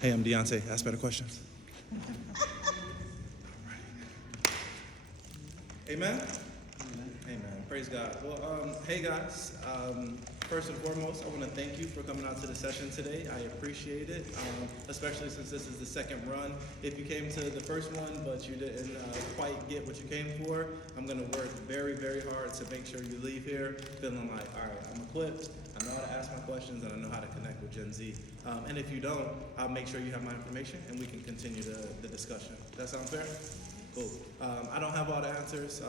Hey, I'm Dionté. Ask better questions. Amen? Amen. Praise God. Well, hey guys. First and foremost, I want to thank you for coming out to the session today. I appreciate it, especially since this is the second run. If you came to the first one, but you didn't quite get what you came for, I'm going to work very, very hard to make sure you leave here feeling like, all right, I'm equipped. I know how to ask my questions, and I know how to connect with Gen Z. And if you don't, I'll make sure you have my information, and we can continue the discussion. That sound fair? Cool. I don't have all the answers,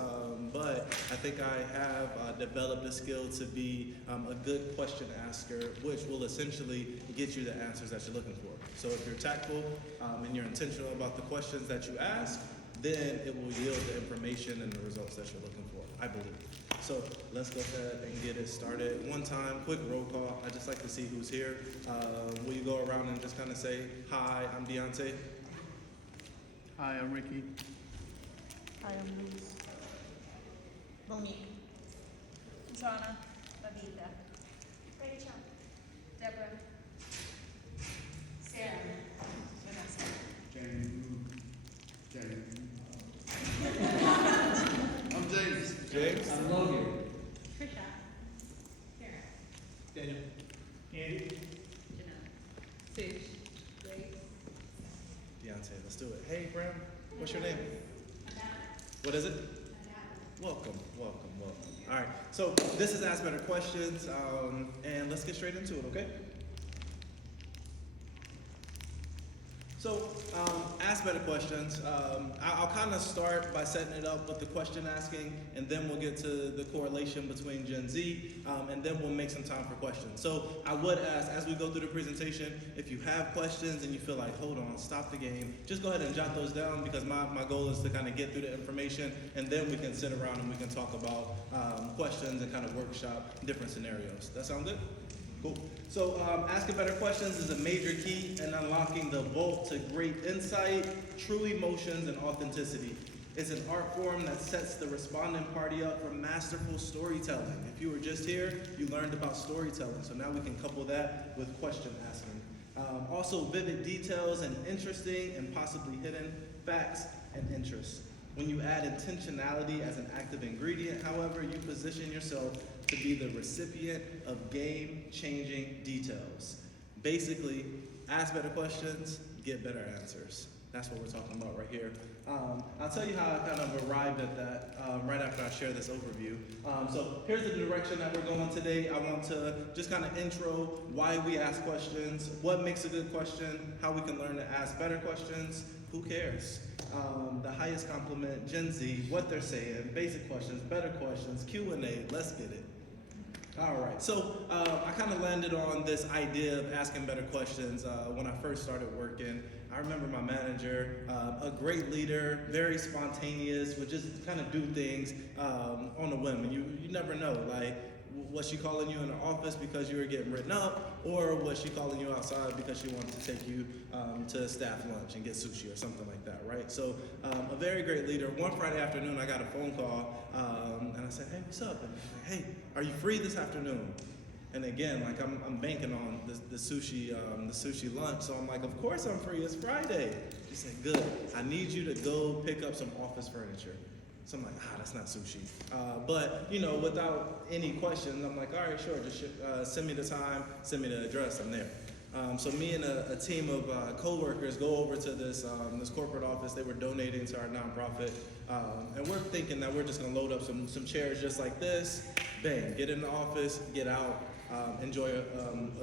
but I think I have developed a skill to be a good question asker, which will essentially get you the answers that you're looking for. So if you're tactful and you're intentional about the questions that you ask, then it will yield the information and the results that you're looking for, I believe. So let's go ahead and get it started. One time, quick roll call. I just like to see who's here. Will you go around and just kind of say, hi, I'm Dionté. Hi, I'm Ricky. Hi, I'm Luz. Monique. Shauna. Babita. Rachel. Deborah. Sarah. Vanessa. James. I'm James. James. I'm Logan. Trisha. Karen. Daniel. Andy. Janelle. Fish. Grace. Dionté, let's do it. Hey, Graham, what's your name? What is it? Welcome. All right, so this is Ask Better Questions, and let's get straight into it, okay? So, Ask Better Questions. I'll kind of start by setting it up with the question asking, and then we'll get to the correlation between Gen Z, and then we'll make some time for questions. So I would ask, as we go through the presentation, if you have questions and you feel like, hold on, stop the game, just go ahead and jot those down, because my goal is to kind of get through the information, and then we can sit around and we can talk about questions and kind of workshop different scenarios. That sound good? Cool. So asking better questions is a major key in unlocking the vault to great insight, true emotions, and authenticity. It's an art form that sets the respondent party up for masterful storytelling. If you were just here, you learned about storytelling. So now we can couple that with question asking. Also, vivid details and interesting and possibly hidden facts and interests. When you add intentionality as an active ingredient, however, you position yourself to be the recipient of game-changing details. Basically, ask better questions, get better answers. That's what we're talking about right here. I'll tell you how I kind of arrived at that right after I share this overview. So here's the direction that we're going today. I want to just kind of intro why we ask questions, what makes a good question, how we can learn to ask better questions, who cares? The highest compliment, Gen Z, what they're saying, basic questions, better questions, Q&A, let's get it. All right, so I kind of landed on this idea of asking better questions when I first started working. I remember my manager, a great leader, very spontaneous, would just kind of do things on a whim. And you never know, like, was she calling you in the office because you were getting written up, or was she calling you outside because she wanted to take you to staff lunch and get sushi or something like that, right? So a very great leader. One Friday afternoon, I got a phone call, and I said, hey, what's up? And he's like, hey, are you free this afternoon? And again, like I'm banking on the sushi lunch, so I'm like, of course I'm free. It's Friday. She said, good. I need you to go pick up some office furniture. So I'm like, that's not sushi. But, without any questions, I'm like, all right, sure, just send me the time, send me the address, I'm there. So me and a team of co-workers go over to this corporate office. They were donating to our nonprofit. And we're thinking that we're just gonna load up some chairs just like this, bang, get in the office, get out, enjoy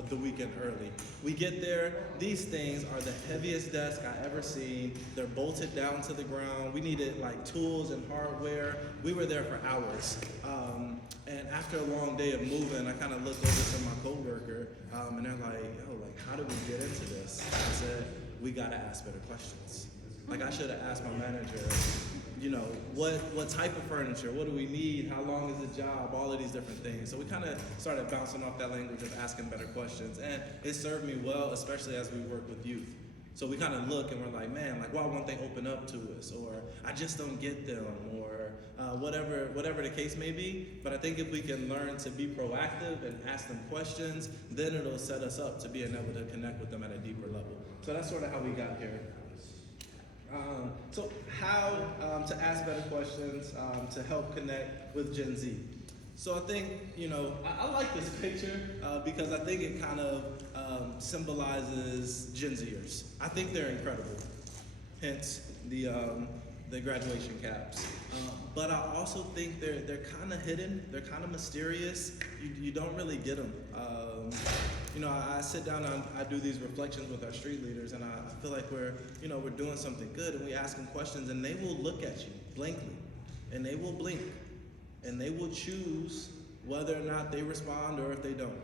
the weekend early. We get there, these things are the heaviest desk I ever seen. They're bolted down to the ground. We needed like tools and hardware. We were there for hours. And after a long day of moving, I kind of looked over to my coworker, and they're like, yo, like, how did we get into this? I said, we gotta ask better questions. Like, I should have asked my manager, what type of furniture, what do we need, how long is the job, all of these different things. So we kind of started bouncing off that language of asking better questions, and it served me well, especially as we work with youth. So we kind of look and we're like, man, like, why won't they open up to us? Or I just don't get them, or whatever the case may be. But I think if we can learn to be proactive and ask them questions, then it'll set us up to being able to connect with them at a deeper level. So that's sort of how we got here. So how to ask better questions to help connect with Gen Z. So I think, I like this picture because I think it kind of symbolizes Gen Zers. I think they're incredible, hence the graduation caps. But I also think they're kind of hidden, they're kind of mysterious. You don't really get them. I sit down and I do these reflections with our street leaders, and I feel like we're doing something good, and we ask them questions, and they will look at you blankly, and they will blink, and they will choose whether or not they respond or if they don't.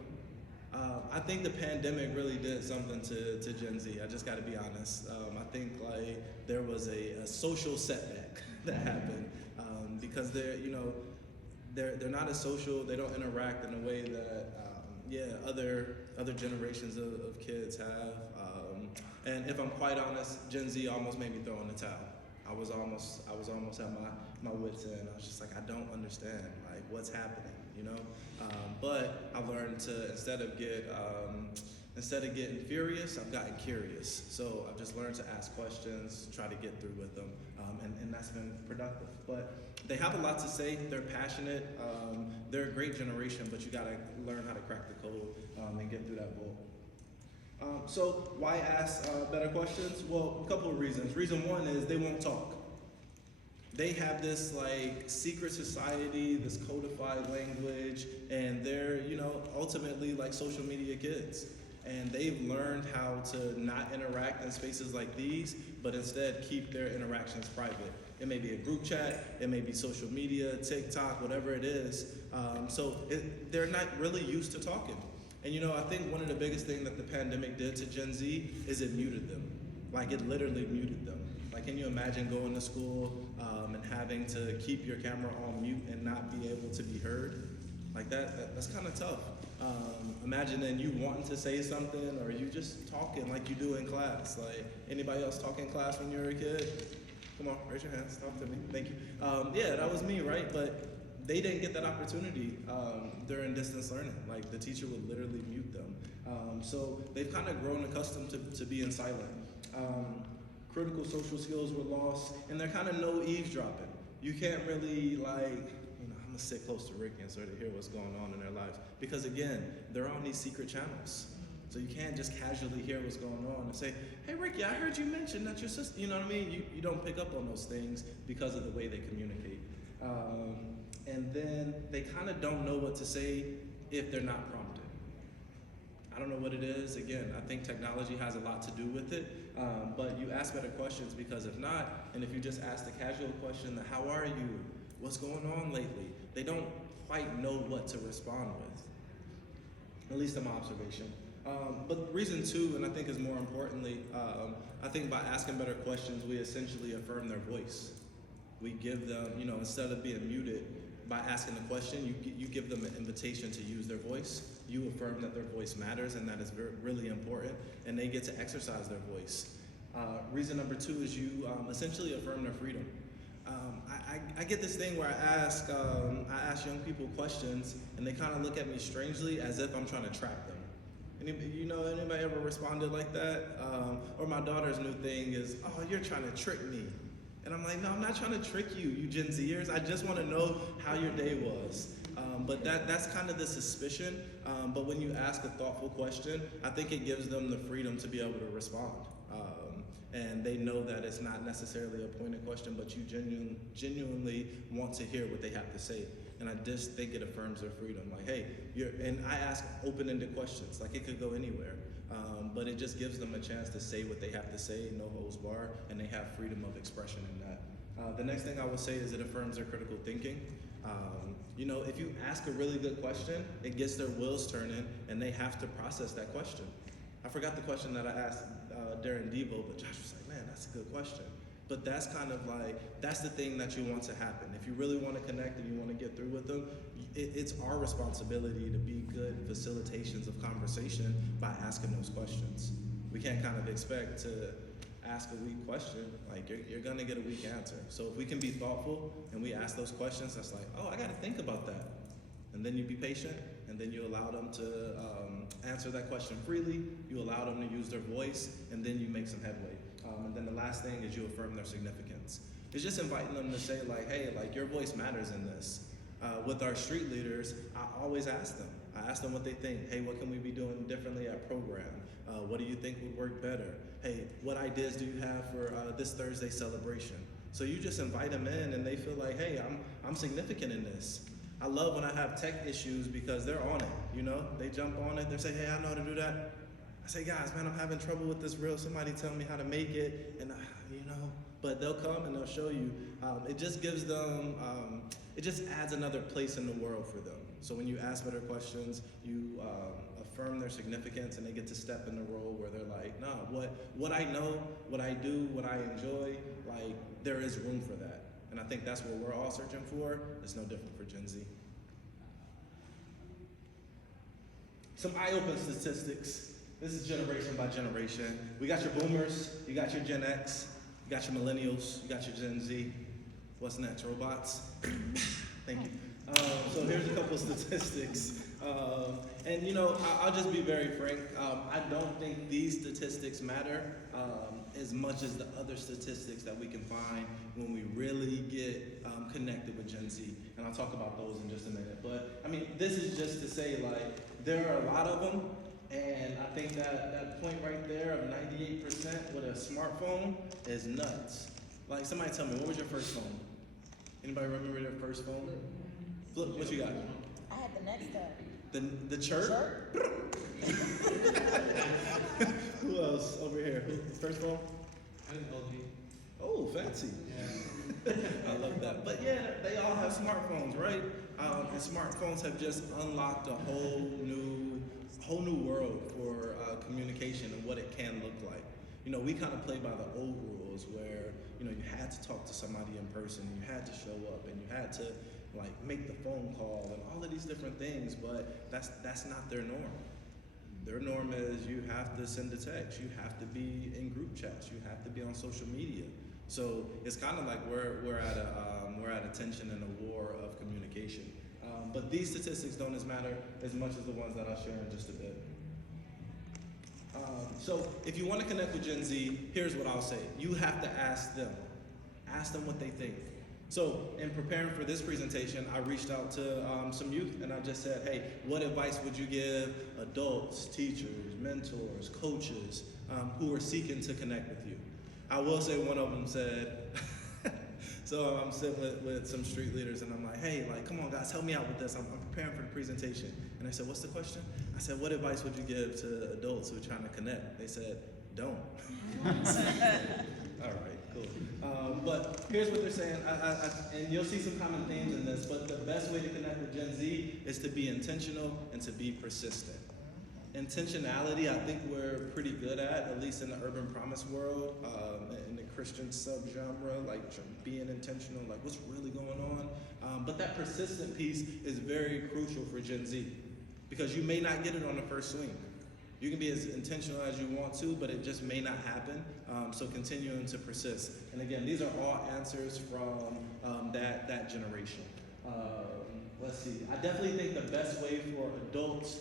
I think the pandemic really did something to Gen Z. I just got to be honest. I think like there was a social setback that happened because they're not as social. They don't interact in a way that other generations of kids have. And if I'm quite honest, Gen Z almost made me throw in the towel. I was almost at my wits end. I was just like, I don't understand like what's happening, But I've learned to instead of getting furious, I've gotten curious. So I've just learned to ask questions, try to get through with them, and that's been productive. But they have a lot to say. They're passionate. They're a great generation, but you got to learn how to crack the code and get through that bowl. So why ask better questions? Well, a couple of reasons. Reason one is they won't talk. They have this like secret society, this codified language, and they're, ultimately like social media kids. And they've learned how to not interact in spaces like these, but instead keep their interactions private. It may be a group chat, it may be social media, TikTok, whatever it is. They're not really used to talking. And I think one of the biggest things that the pandemic did to Gen Z is it muted them. Like it literally muted them. Like, can you imagine going to school and having to keep your camera on mute and not be able to be heard? Like that's kind of tough. Imagine then you wanting to say something or you just talking like you do in class. Like anybody else talk in class when you were a kid? Come on, raise your hands, talk to me, thank you. That was me, right? But they didn't get that opportunity during distance learning. Like the teacher would literally mute them. So they've kind of grown accustomed to being silent. Critical social skills were lost, and they're kind of no eavesdropping. You can't really I'm gonna sit close to Ricky and sort of hear what's going on in their lives. Because again, they're on these secret channels. So you can't just casually hear what's going on and say, hey Ricky, I heard you mention that your sister, you know what I mean? You don't pick up on those things because of the way they communicate. And then they kind of don't know what to say if they're not prompted. I don't know what it is. Again, I think technology has a lot to do with it, but you ask better questions because if not, and if you just ask the casual question, how are you? What's going on lately? They don't quite know what to respond with, at least in my observation. But reason two, and I think is more importantly, I think by asking better questions, we essentially affirm their voice. We give them, instead of being muted, by asking the question, you give them an invitation to use their voice. You affirm that their voice matters and that is really important, and they get to exercise their voice. Reason number two is you essentially affirm their freedom. I get this thing where I ask young people questions, and they kind of look at me strangely as if I'm trying to trap them. Anybody ever responded like that? Or my daughter's new thing is, oh, you're trying to trick me. And I'm like, no, I'm not trying to trick you Gen Zers. I just want to know how your day was. But that's kind of the suspicion. But when you ask a thoughtful question, I think it gives them the freedom to be able to respond. And they know that it's not necessarily a pointed question, but you genuinely want to hear what they have to say. And I just think it affirms their freedom. Like, hey, and I ask open-ended questions. Like, it could go anywhere. But it just gives them a chance to say what they have to say, no holds bar, and they have freedom of expression in that. The next thing I would say is it affirms their critical thinking. If you ask a really good question, it gets their wheels turning, and they have to process that question. I forgot the question that I asked during Devo, but Josh was like, man, that's a good question. But that's kind of that's the thing that you want to happen. If you really want to connect and you want to get through with them, it's our responsibility to be good facilitations of conversation by asking those questions. We can't kind of expect to ask a weak question, like you're gonna get a weak answer. So if we can be thoughtful and we ask those questions, that's like, oh, I gotta think about that. And then you be patient, and then you allow them to answer that question freely, you allow them to use their voice, and then you make some headway. And then the last thing is you affirm their significance. It's just inviting them to say like, hey, like your voice matters in this. With our street leaders, I always ask them. I ask them what they think. Hey, what can we be doing differently at program? What do you think would work better? Hey, what ideas do you have for this Thursday celebration? So you just invite them in and they feel like, hey, I'm significant in this. I love when I have tech issues because they're on it, you know? They jump on it, they say, hey, I know how to do that. I say, guys, man, I'm having trouble with this reel. Somebody tell me how to make it, and but they'll come and they'll show you. It just gives them, it just adds another place in the world for them. So when you ask better questions, you affirm their significance, and they get to step in the role where they're like, nah, what I know, what I do, what I enjoy, like there is room for that. And I think that's what we're all searching for. It's no different for Gen Z. Some eye-open statistics. This is generation by generation. We got your boomers, you got your Gen X, you got your millennials, you got your Gen Z. What's next, robots? Thank you. So here's a couple of statistics. And I'll just be very frank. I don't think these statistics matter as much as the other statistics that we can find when we really get connected with Gen Z. And I'll talk about those in just a minute. But I mean, this is just to say like, there are a lot of them. And I think that point right there of 98% with a smartphone is nuts. Like somebody tell me, what was your first phone? Anybody remember their first phone? Flip, what you got? I had the next time. The chirp? Who else over here? First phone? Oh, fancy. Yeah. I love that. But yeah, they all have smartphones, right? And smartphones have just unlocked a whole new world for communication and what it can look like. We kind of play by the old rules where, you had to talk to somebody in person, you had to show up, and you had to like make the phone call and all of these different things, but that's not their norm. Their norm is you have to send a text, you have to be in group chats, you have to be on social media. So it's kind of like we're at a tension and a war of communication. But these statistics don't matter as much as the ones that I'll share in just a bit. So if you want to connect with Gen Z, here's what I'll say. You have to ask them. Ask them what they think. So in preparing for this presentation, I reached out to some youth and I just said, hey, what advice would you give adults, teachers, mentors, coaches who are seeking to connect with you? I will say one of them said, so I'm sitting with some street leaders and I'm like, hey, like, come on guys, help me out with this. I'm preparing for the presentation. And I said, what's the question? I said, what advice would you give to adults who are trying to connect? They said, don't. All right, cool. But here's what they're saying, and you'll see some common themes in this, but the best way to connect with Gen Z is to be intentional and to be persistent. Intentionality, I think we're pretty good at least in the UrbanPromise world, in the Christian subgenre, like being intentional, like what's really going on. But that persistent piece is very crucial for Gen Z because you may not get it on the first swing. You can be as intentional as you want to, but it just may not happen. So continuing to persist. And again, these are all answers from that generation. Let's see. I definitely think the best way for adults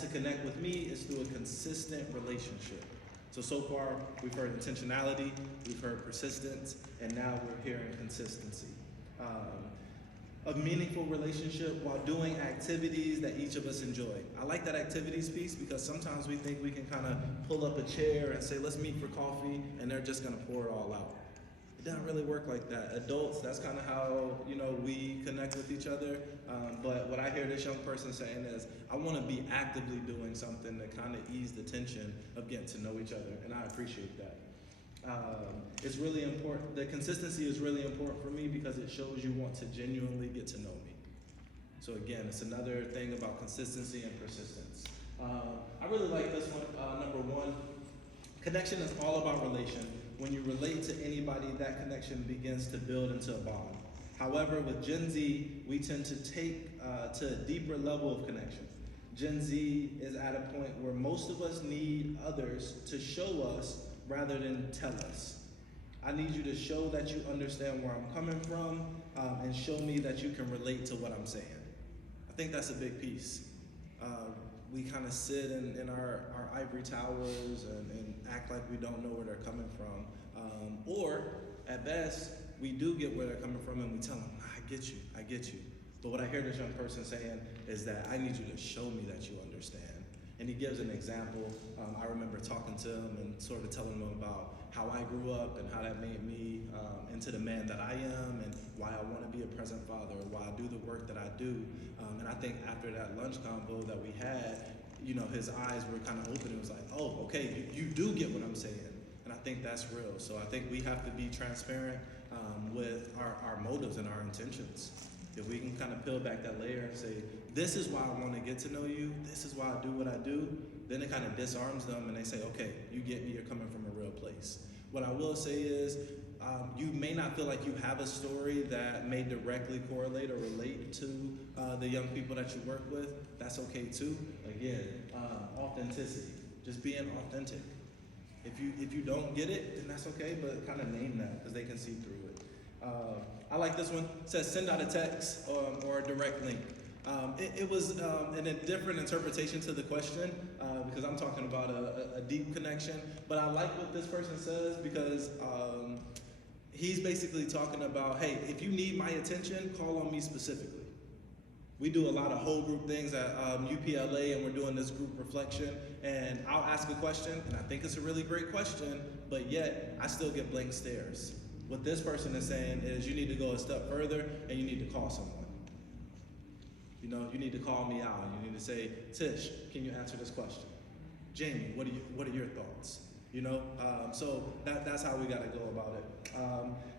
to connect with me is through a consistent relationship. So far, we've heard intentionality, we've heard persistence, and now we're hearing consistency. A meaningful relationship while doing activities that each of us enjoy. I like that activities piece because sometimes we think we can kind of pull up a chair and say, let's meet for coffee, and they're just gonna pour it all out. It doesn't really work like that. Adults, that's kind of how we connect with each other. But what I hear this young person saying is, I want to be actively doing something to kind of ease the tension of getting to know each other, and I appreciate that. It's really important. The consistency is really important for me because it shows you want to genuinely get to know me. So again, it's another thing about consistency and persistence. I really like this one. Number one, connection is all about relation. When you relate to anybody, that connection begins to build into a bond. However, with Gen Z, we tend to take to a deeper level of connection. Gen Z is at a point where most of us need others to show us rather than tell us. I need you to show that you understand where I'm coming from, and show me that you can relate to what I'm saying. I think that's a big piece. We kind of sit in our ivory towers and act like we don't know where they're coming from. Or, at best, we do get where they're coming from and we tell them, I get you. But what I hear this young person saying is that I need you to show me that you understand. And he gives an example. I remember talking to him and sort of telling him about how I grew up and how that made me into the man that I am, and why I want to be a present father, why I do the work that I do. And I think after that lunch convo that we had, his eyes were kind of open. It was like, oh, okay, you do get what I'm saying. And I think that's real. So I think we have to be transparent with our motives and our intentions. If we can kind of peel back that layer and say, this is why I want to get to know you, this is why I do what I do, then it kind of disarms them and they say, okay, you get me, you're coming from a real place. What I will say is, you may not feel like you have a story that may directly correlate or relate to the young people that you work with. That's okay too. Again, authenticity, just being authentic. If you don't get it, then that's okay, but kind of name that because they can see through it. I like this one. It says send out a text or a direct link. It was in a different interpretation to the question because I'm talking about a deep connection. But I like what this person says because he's basically talking about, hey, if you need my attention, call on me specifically. We do a lot of whole group things at UPLA, and we're doing this group reflection. And I'll ask a question, and I think it's a really great question, but yet I still get blank stares. What this person is saying is you need to go a step further, and you need to call someone. You need to call me out. You need to say, Tish, can you answer this question? Jamie, what are your thoughts? So that's how we got to go about it.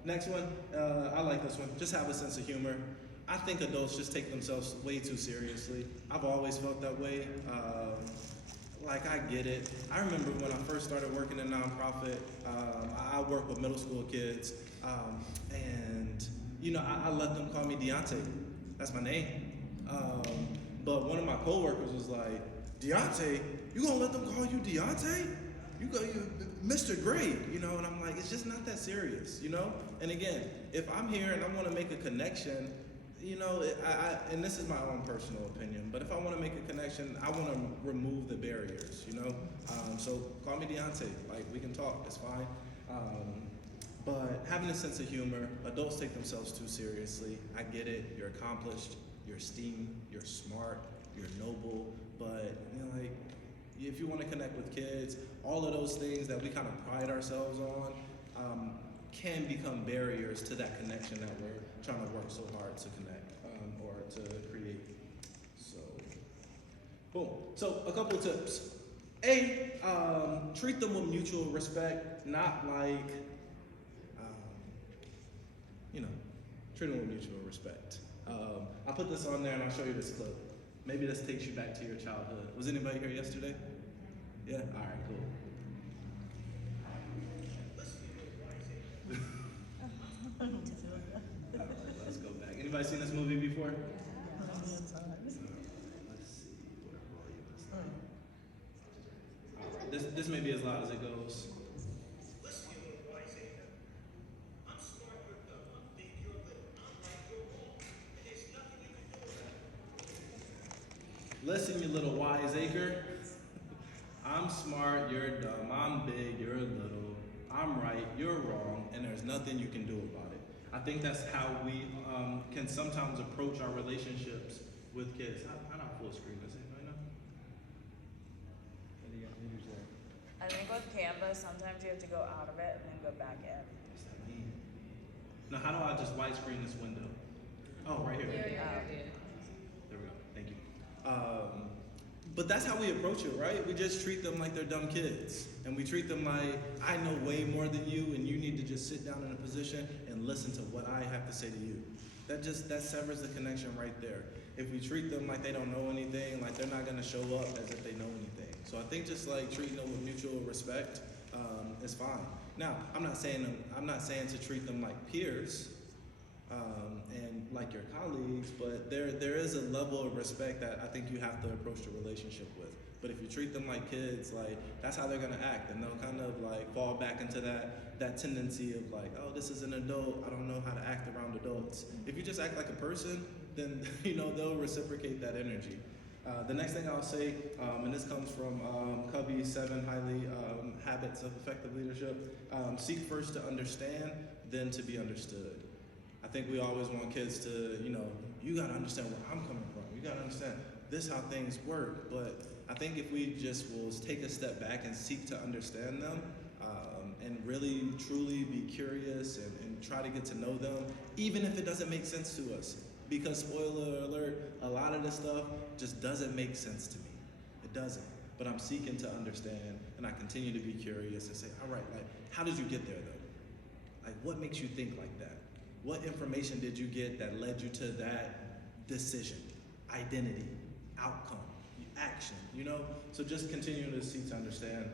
Next one, I like this one. Just have a sense of humor. I think adults just take themselves way too seriously. I've always felt that way. I get it. I remember when I first started working in nonprofit, I work with middle school kids, and I let them call me Dionté. That's my name. But one of my coworkers was like, Dionté, you gonna let them call you Dionté? You Mr. Great, and I'm like, it's just not that serious, And again, if I'm here and I want to make a connection, and this is my own personal opinion, but if I want to make a connection, I want to remove the barriers, So call me Dionté, we can talk, it's fine. But having a sense of humor, adults take themselves too seriously. I get it, you're accomplished, you're esteemed, you're smart, you're noble, but if you want to connect with kids, all of those things that we kind of pride ourselves on can become barriers to that connection that we're trying to work so hard to connect or to create. So, boom. So a couple of tips. Treat them with mutual respect, not treat them with mutual respect. I'll put this on there and I'll show you this clip. Maybe this takes you back to your childhood. Was anybody here yesterday? Yeah? All right, cool. All right, let's go back. Anybody seen this movie before? Let's see what volume is that. All right, this may be as loud as it goes. Listen, you little wiseacre. I'm smart, you're dumb. I'm big, you're little. I'm right, you're wrong, and there's nothing you can do about it. I think that's how we can sometimes approach our relationships with kids. How not full screen, does anybody know? What do you use there? I think with Canva, sometimes you have to go out of it and then go back in. What's that mean? Now, how do I just widescreen this window? Oh, right here. Yeah. There we go. Thank you. But that's how we approach it, right? We just treat them like they're dumb kids. And we treat them like, I know way more than you, and you need to just sit down in a position and listen to what I have to say to you. That severs the connection right there. If we treat them like they don't know anything, like they're not gonna show up as if they know anything. So I think just treating them with mutual respect is fine. Now, I'm not saying to treat them like peers, and like your colleagues, but there is a level of respect that I think you have to approach the relationship with. But if you treat them like kids, like that's how they're gonna act, and they'll kind of like fall back into that tendency of like, oh, this is an adult, I don't know how to act around adults. If you just act like a person, then they'll reciprocate that energy. The next thing I'll say, and this comes from Covey's 7 highly habits of effective leadership, seek first to understand, then to be understood. I think we always want kids to, you gotta understand where I'm coming from. You gotta understand this is how things work. But I think if we just will take a step back and seek to understand them, and really truly be curious and try to get to know them, even if it doesn't make sense to us. Because spoiler alert, a lot of this stuff just doesn't make sense to me. It doesn't. But I'm seeking to understand, and I continue to be curious and say, all right, like, how did you get there though? Like, what makes you think like that? What information did you get that led you to that decision, identity, outcome, action, So just continue to seek to understand.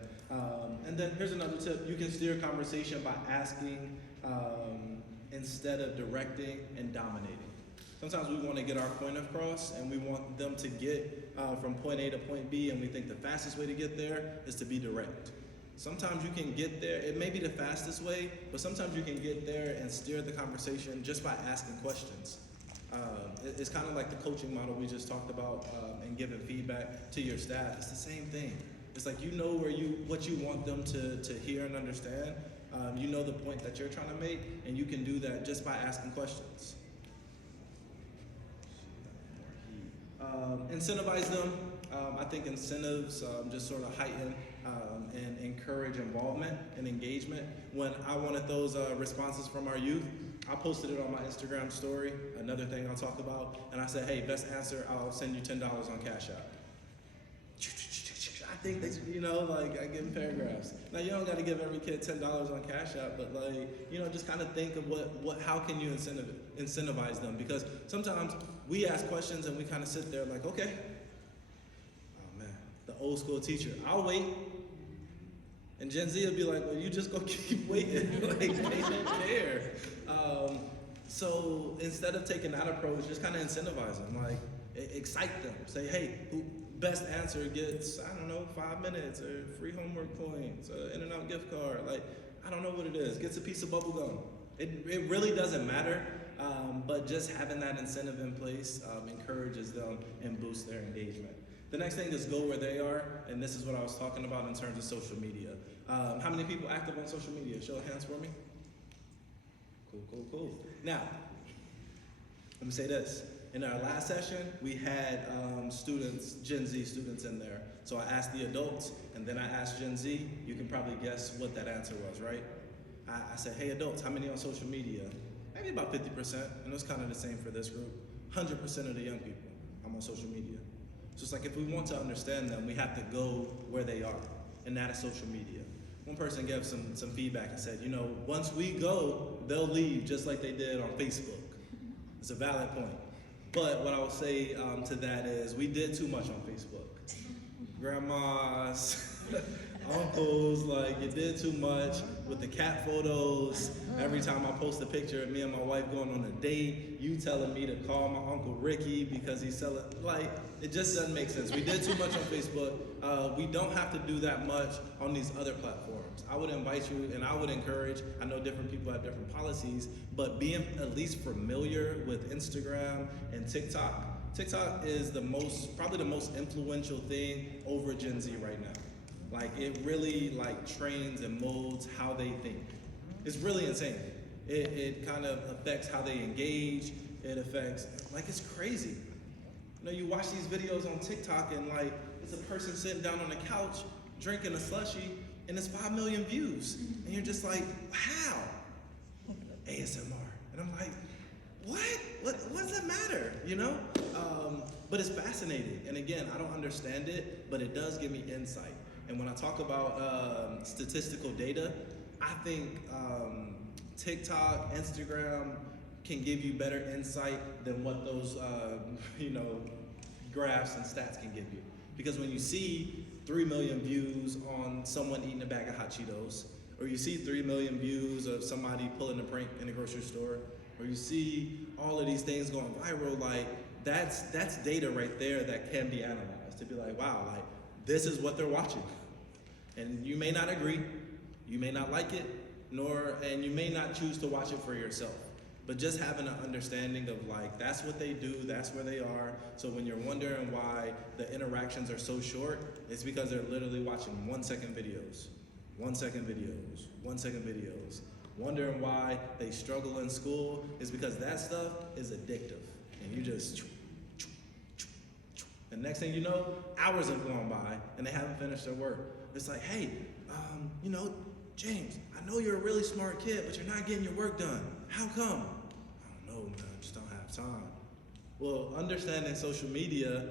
And then here's another tip. You can steer conversation by asking instead of directing and dominating. Sometimes we want to get our point across and we want them to get from point A to point B, and we think the fastest way to get there is to be direct. Sometimes you can get there, it may be the fastest way, but sometimes you can get there and steer the conversation just by asking questions. It's kind of like the coaching model we just talked about and giving feedback to your staff. It's the same thing. It's like what you want them to hear and understand. You know the point that you're trying to make, and you can do that just by asking questions. Incentivize them. I think incentives just sort of heighten and encourage involvement and engagement. When I wanted those responses from our youth, I posted it on my Instagram story, another thing I'll talk about, and I said, hey, best answer, I'll send you $10 on Cash App. I think that, I give them paragraphs. Now, you don't got to give every kid $10 on Cash App, but just kind of think of how can you incentivize them? Because sometimes we ask questions and we kind of sit there like, okay, oh man, the old school teacher, I'll wait. And Gen Z will be like, well, you just go keep waiting. Like, they don't care. So instead of taking that approach, just kind of incentivize them, like excite them. Say, hey, best answer gets, 5 minutes or free homework points, In-N-Out gift card. Like, I don't know what it is. Gets a piece of bubble gum. It really doesn't matter, but just having that incentive in place encourages them and boosts their engagement. The next thing is go where they are, and this is what I was talking about in terms of social media. How many people active on social media? Show of hands for me. Cool. Now, let me say this. In our last session, we had students, Gen Z students in there. So I asked the adults, and then I asked Gen Z. You can probably guess what that answer was, right? I said, hey adults, how many on social media? Maybe about 50%, and it was kind of the same for this group. 100% of the young people, I'm on social media. So it's like if we want to understand them, we have to go where they are, and that is social media. One person gave some feedback and said, once we go, they'll leave just like they did on Facebook. It's a valid point. But what I will say to that is we did too much on Facebook. Grandmas, uncles, you did too much with the cat photos. Every time I post a picture of me and my wife going on a date, you telling me to call my Uncle Ricky because he's selling, it just doesn't make sense. We did too much on Facebook. We don't have to do that much on these other platforms. I would invite you and I would encourage, I know different people have different policies, but being at least familiar with Instagram and TikTok. TikTok is probably the most influential thing over Gen Z right now. It really trains and molds how they think. It's really insane. It kind of affects how they engage. It affects, it's crazy. You watch these videos on TikTok and it's a person sitting down on the couch drinking a slushie and it's 5 million views. And you're just like, how? ASMR. And I'm like, what does that matter? But it's fascinating. And again, I don't understand it, but it does give me insight. And when I talk about statistical data, I think TikTok, Instagram can give you better insight than what those, graphs and stats can give you. Because when you see 3 million views on someone eating a bag of hot Cheetos, or you see 3 million views of somebody pulling a prank in a grocery store, or you see all of these things going viral, that's data right there that can be analyzed to be like, wow, this is what they're watching. And you may not agree, you may not like it, and you may not choose to watch it for yourself. But just having an understanding of like, that's what they do, that's where they are. So when you're wondering why the interactions are so short, it's because they're literally watching 1 second videos, 1 second videos, 1 second videos. Wondering why they struggle in school is because that stuff is addictive. And you just, the next thing you know, hours have gone by and they haven't finished their work. It's like, hey, James, I know you're a really smart kid, but you're not getting your work done. How come? I don't know, man, I just don't have time. Well, understanding social media,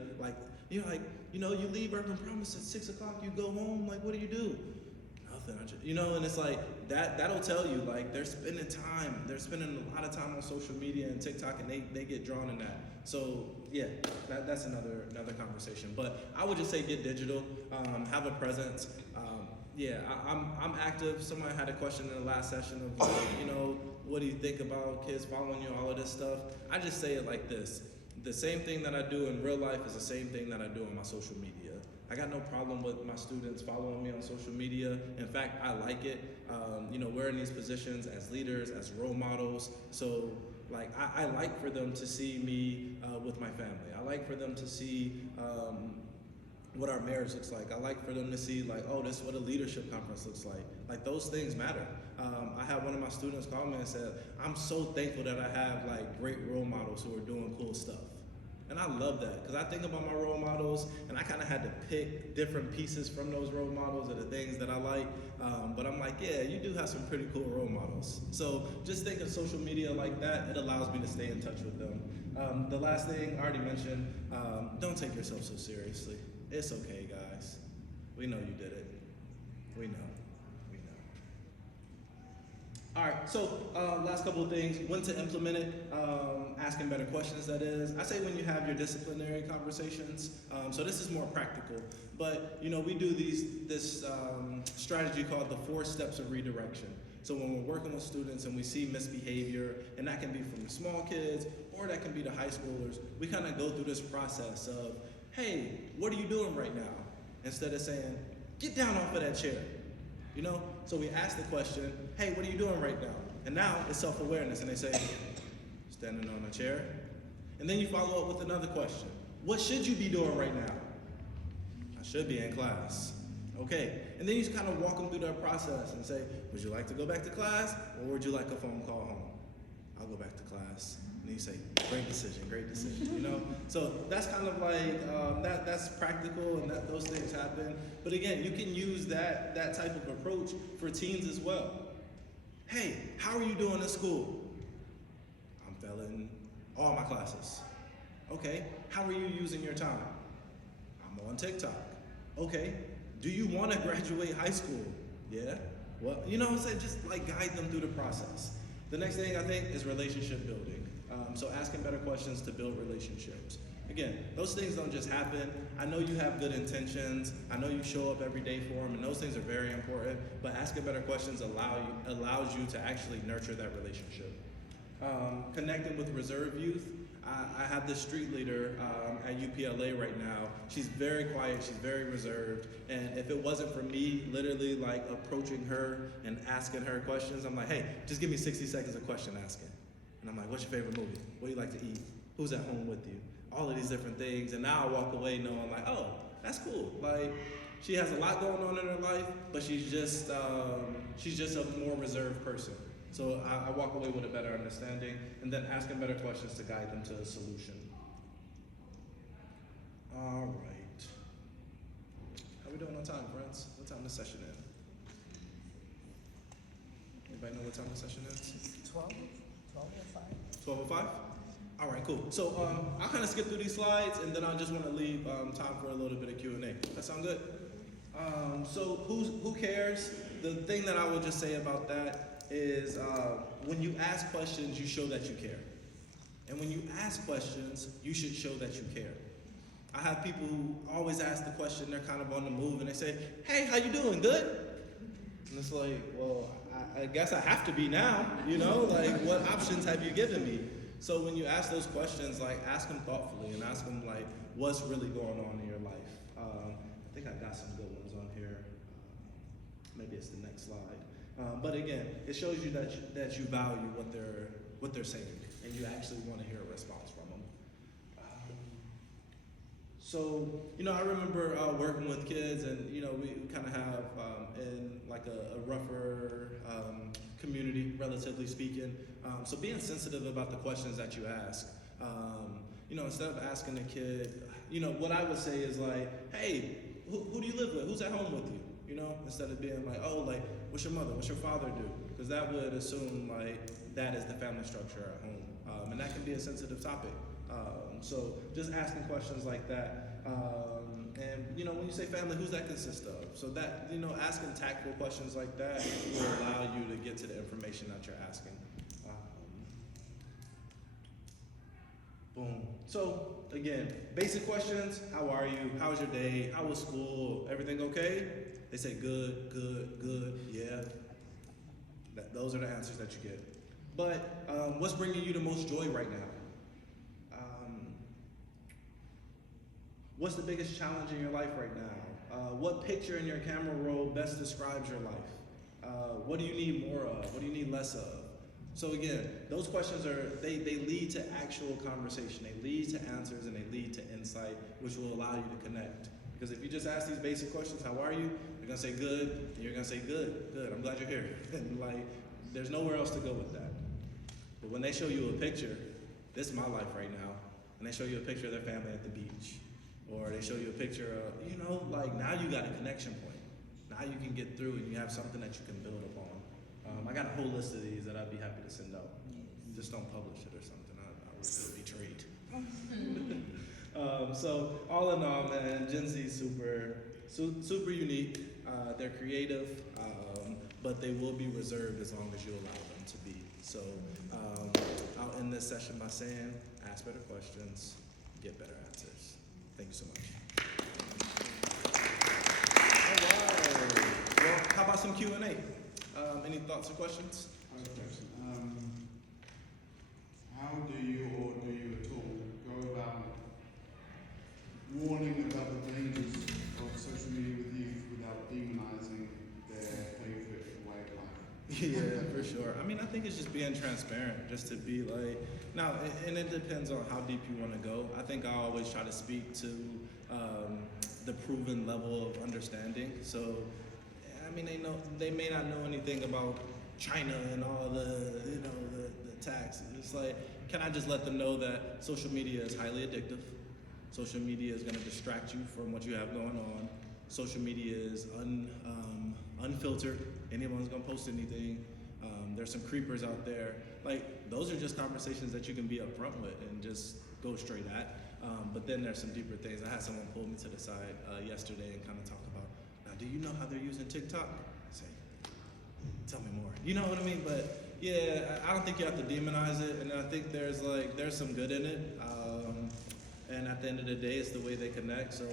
you leave UrbanPromise at 6 o'clock, you go home, like, what do you do? Nothing, and it's like, that'll tell you, like, they're spending a lot of time on social media and TikTok, and they get drawn in that. So, yeah, that's another conversation. But I would just say get digital, have a presence. I'm active. Somebody had a question in the last session of, what do you think about kids following you, all of this stuff? I just say it like this. The same thing that I do in real life is the same thing that I do on my social media. I got no problem with my students following me on social media. In fact, I like it. We're in these positions as leaders, as role models. So, I like for them to see me with my family. I like for them to see what our marriage looks like. I like for them to see this is what a leadership conference looks like. Like, those things matter. I had one of my students call me and said, I'm so thankful that I have great role models who are doing cool stuff. And I love that, because I think about my role models and I kind of had to pick different pieces from those role models of the things that I like. But I'm like, yeah, you do have some pretty cool role models. So just think of social media like that. It allows me to stay in touch with them. The last thing I already mentioned, don't take yourself so seriously. It's okay, guys. We know you did it. We know. All right, so last couple of things, when to implement it, asking better questions, that is. I say when you have your disciplinary conversations, so this is more practical, but we do this strategy called the 4 steps of redirection. So when we're working with students and we see misbehavior, and that can be from small kids, or that can be to high schoolers, we kind of go through this process of, hey, what are you doing right now? Instead of saying, get down off of that chair. So we ask the question, hey, what are you doing right now? And now it's self-awareness, and they say, standing on a chair. And then you follow up with another question. What should you be doing right now? I should be in class. Okay, and then you just kind of walk them through that process and say, would you like to go back to class, or would you like a phone call home? I'll go back to class. And then you say, great decision, So that's kind of that's practical, and those things happen. But again, you can use that type of approach for teens as well. Hey, how are you doing in school? I'm failing all my classes. Okay, how are you using your time? I'm on TikTok. Okay, do you want to graduate high school? Yeah, well, I'm saying, just guide them through the process. The next thing I think is relationship building. So asking better questions to build relationships. Again, those things don't just happen. I know you have good intentions. I know you show up every day for them, and those things are very important. But asking better questions allows you to actually nurture that relationship. Connecting with reserve youth. I have this street leader at UPLA right now. She's very quiet, she's very reserved, and if it wasn't for me literally approaching her and asking her questions, I'm like, hey, just give me 60 seconds of question asking. And I'm like, what's your favorite movie? What do you like to eat? Who's at home with you? All of these different things, and now I walk away knowing oh, that's cool. She has a lot going on in her life, but she's just a more reserved person. So I walk away with a better understanding, and then asking better questions to guide them to a solution. All right. How are we doing on time, friends? What time is the session end? Anybody know what time the session ends? 12:05. All right, cool. So I'll kind of skip through these slides, and then I just want to leave time for a little bit of Q&A. That sound good? So who cares? The thing that I would just say about that is when you ask questions, you show that you care. And when you ask questions, you should show that you care. I have people who always ask the question, they're kind of on the move, and they say, hey, how you doing, good? And it's like, well, I guess I have to be now, what options have you given me? So when you ask those questions, ask them thoughtfully and ask them, what's really going on in your life? I think I got some good ones on here. Maybe it's the next slide. But again, it shows you that you value what they're saying, and you actually want to hear a response from them. So, I remember working with kids, and we kind of have in like a rougher community, relatively speaking. So being sensitive about the questions that you ask. Instead of asking a kid, what I would say is like, hey, who do you live with? Who's at home with you? Instead of being like, oh, like, what's your mother? What's your father do? Because that would assume like that is the family structure at home, and that can be a sensitive topic. So just asking questions like that, and when you say family, who's that consist of? So that asking tactful questions like that will allow you to get to the information that you're asking. Boom. So again, basic questions. How are you? How was your day? How was school? Everything okay? They say good, good, good, yeah. Those are the answers that you get. But what's bringing you the most joy right now? What's the biggest challenge in your life right now? What picture in your camera roll best describes your life? What do you need more of? What do you need less of? So again, those questions they lead to actual conversation. They lead to answers and they lead to insight, which will allow you to connect. Because if you just ask these basic questions, how are you? You're gonna say good, and you're gonna say good, good, I'm glad you're here. And like, there's nowhere else to go with that. But when they show you a picture, this is my life right now, and they show you a picture of their family at the beach, or they show you a picture of, like now you got a connection point. Now you can get through and you have something that you can build upon. I got a whole list of these that I'd be happy to send out. Just don't publish it or something. I would feel betrayed. So all in all, man, Gen Z is super unique. They're creative, but they will be reserved as long as you allow them to be. So I'll end this session by saying, ask better questions, get better answers. Thank you so much. All right. Well, how about some Q&A? Any thoughts or questions? I have a question. How do you, or do you at all, go about warning about the dangers of social media with youth without demonizing their favorite way of life? Yeah, for sure. I mean, I think it's just being transparent, just to be like, now, and it depends on how deep you want to go. I think I always try to speak to the proven level of understanding. So, I mean, they may not know anything about China and all the taxes. It's like, can I just let them know that social media is highly addictive? Social media is going to distract you from what you have going on. Social media is unfiltered. Anyone's going to post anything. There's some creepers out there. Like, those are just conversations that you can be upfront with and just go straight at. But then there's some deeper things. I had someone pull me to the side yesterday and kind of talk about, now, do you know how they're using TikTok? I say, tell me more. You know what I mean? But yeah, I don't think you have to demonize it, and I think there's some good in it. And at the end of the day, it's the way they connect. So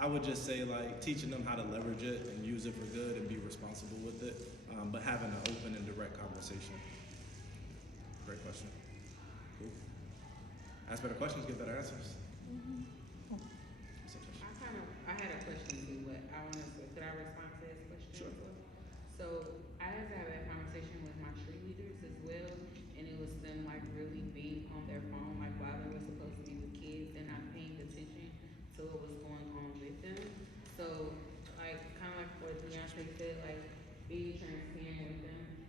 I would just say like teaching them how to leverage it and use it for good and be responsible with it, but having an open and direct conversation. Great question. Cool. Ask better questions, get better answers.